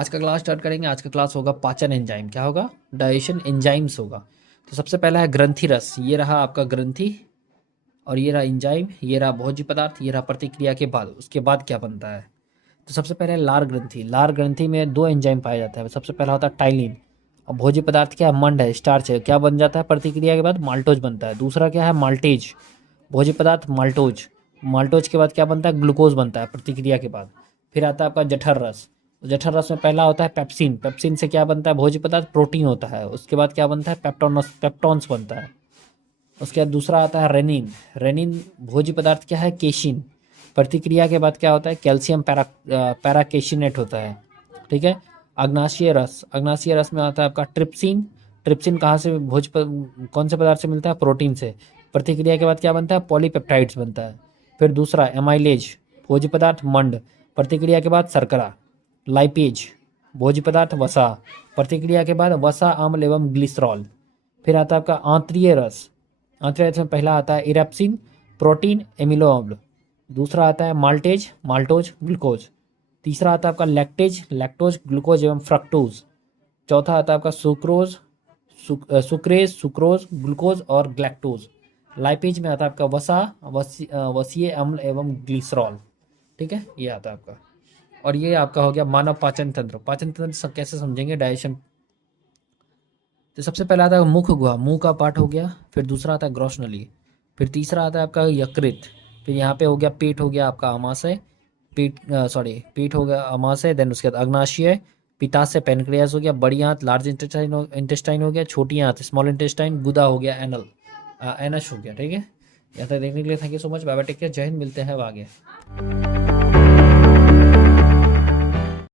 आज का class start करेंगे। आज का क्लास होगा पाचन एंजाइम। क्या होगा? डाइजेशन एंजाइम्स होगा। तो सबसे पहला है ग्रंथि रस। ये रहा आपका ग्रंथि, और ये रहा एंजाइम, ये रहा भोज्य पदार्थ, ये रहा प्रतिक्रिया के बाद। उसके बाद क्या बनता है? तो सबसे पहले लार ग्रंथि। लार ग्रंथि में दो एंजाइम पाया जाता है। सबसे पहला होता है टाइलिन, और भोज्य पदार्थ क्या है? मंड है, स्टार्च है। क्या बन जाता है प्रतिक्रिया के बाद? माल्टोज बनता है। दूसरा क्या है? माल्टेज। भोज्य पदार्थ माल्टोज। माल्टोज के बाद क्या बनता है? ग्लूकोज बनता है प्रतिक्रिया के बाद। फिर आता है आपका जठर रस। तो जठर रस में पहला होता है पेप्सिन। पेप्सिन से क्या बनता है? भोज्य पदार्थ प्रोटीन होता है। उसके बाद क्या बनता है? पेप्टोनस, पेप्टॉन्स बनता है। उसके बाद दूसरा आता है रेनिन। रेनिन भोज्य पदार्थ क्या है? केशिन। प्रतिक्रिया के बाद क्या होता है? कैल्शियम पैराकेशिनेट होता है। ठीक है। अग्नाशय रस। अग्नाशय रस में आता है आपका ट्रिप्सिन। ट्रिप्सिन कहाँ से कौन से पदार्थ से मिलता है? प्रोटीन से। प्रतिक्रिया के बाद क्या बनता है? पॉलीपेप्टाइड्स बनता है। फिर दूसरा एमाइलेज, भोज्य पदार्थ मंड। प्रतिक्रिया के बाद शर्करा। लाइपेज, भोज्य पदार्थ वसा। प्रतिक्रिया के बाद वसा, अम्ल एवं ग्लिसरॉल। फिर आता है आपका आंतरीय रस। आंतरीय रस में पहला आता है इरेप्सिन, प्रोटीन, एमिनो अम्ल। दूसरा आता है माल्टेज, माल्टोज, ग्लूकोज। तीसरा आता है आपका लैक्टेज, लैक्टोज, ग्लूकोज एवं फ्रक्टोज। चौथा आता है आपका सुक्रोज, सुक्रेज, सुक्रोज, ग्लूकोज और ग्लैक्टोज। लाइपेज में आता है आपका वसा, वसीय अम्ल एवं ग्लिसरॉल। ठीक है, ये आता है आपका। और ये आपका हो गया मानव पाचन तंत्र। पाचन तंत्र कैसे समझेंगे? डाइजेशन। तो सबसे पहला आता है मुख गुहा, मुंह का पार्ट हो गया। फिर दूसरा आता है ग्रोशनली। फिर तीसरा आता है आपका यकृत। फिर यहाँ पे हो गया पेट, हो गया आपका अमाशय। पेट हो गया अमाशय। देन उसके बाद अग्नाशय, पित्ताशय पेनक्रियास हो गया। बड़ी आंत लार्ज इंटेस्टाइन हो गया। छोटी आंत स्मॉल इंटेस्टाइन। गुदा हो गया एनल, एनश हो गया। ठीक है, यहाँ तक देखने के लिए thank you so much. Bye bye, take care, जय हिंद। मिलते हैं अब आगे।